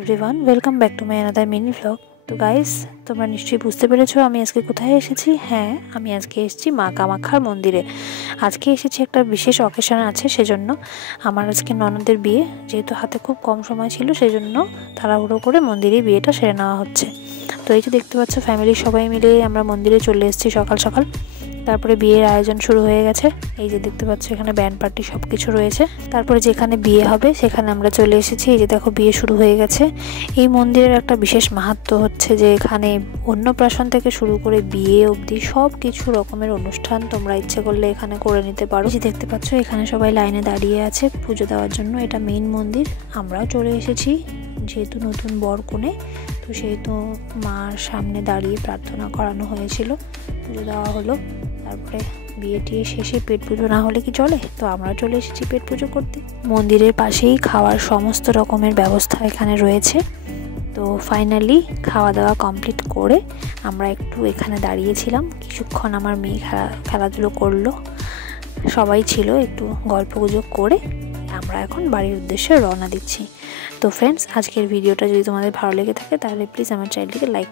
Everyone, welcome back to my another mini vlog. তো guys, তোমরা নিশ্চয়ই বুঝতে পেরেছো আমি আজকে কোথায় এসেছি। হ্যাঁ, আমি আজকে এসেছি মা কামাখ্যার মন্দিরে। আজকে এসেছি একটা বিশেষ অকেশন আছে, সেজন্য আমার আজকে ননদের বিয়ে। যেহেতু হাতে খুব কম সময় ছিল, সেজন্য তাড়াহুড়ো করে মন্দিরে বিয়েটা সেরে নেওয়া হচ্ছে। তো এই যে দেখতে পাচ্ছ, ফ্যামিলির সবাই মিলে আমরা মন্দিরে চলে এসেছি সকাল সকাল। তারপরে বিয়ের আয়োজন শুরু হয়ে গেছে। এই যে দেখতে পাচ্ছ, এখানে ব্যান্ড পার্টি সব কিছু রয়েছে। তারপরে যেখানে বিয়ে হবে সেখানে আমরা চলে এসেছি। এই যে দেখো, বিয়ে শুরু হয়ে গেছে। এই মন্দিরের একটা বিশেষ মাহাত্ম্য হচ্ছে যে এখানে অন্নপ্রাশন থেকে শুরু করে বিয়ে অবধি সব কিছু রকমের অনুষ্ঠান তোমরা ইচ্ছে করলে এখানে করে নিতে পারো। যে দেখতে পাচ্ছ, এখানে সবাই লাইনে দাঁড়িয়ে আছে পুজো দেওয়ার জন্য। এটা মেইন মন্দির। আমরাও চলে এসেছি, যেহেতু নতুন বর কনে, তো সেহেতু মার সামনে দাঁড়িয়ে প্রার্থনা করানো হয়েছিল, পুজো দেওয়া হলো। তারপরে বিয়ে টিয়ে শেষে পেট পুজো না হলে কি চলে, তো আমরা চলে এসেছি পেট পুজো করতে। মন্দিরের পাশেই খাওয়ার সমস্ত রকমের ব্যবস্থা এখানে রয়েছে। তো ফাইনালি খাওয়া দাওয়া কমপ্লিট করে আমরা একটু এখানে দাঁড়িয়েছিলাম কিছুক্ষণ। আমার মেয়ে খেলাধুলো করলো, সবাই ছিল, একটু গল্প গুজব করে আমরা এখন বাড়ির উদ্দেশ্যে রওনা দিচ্ছি। তো ফ্রেন্ডস, আজকের ভিডিওটা যদি তোমাদের ভালো লেগে থাকে তাহলে প্লিজ আমার চ্যানেলটিকে লাইক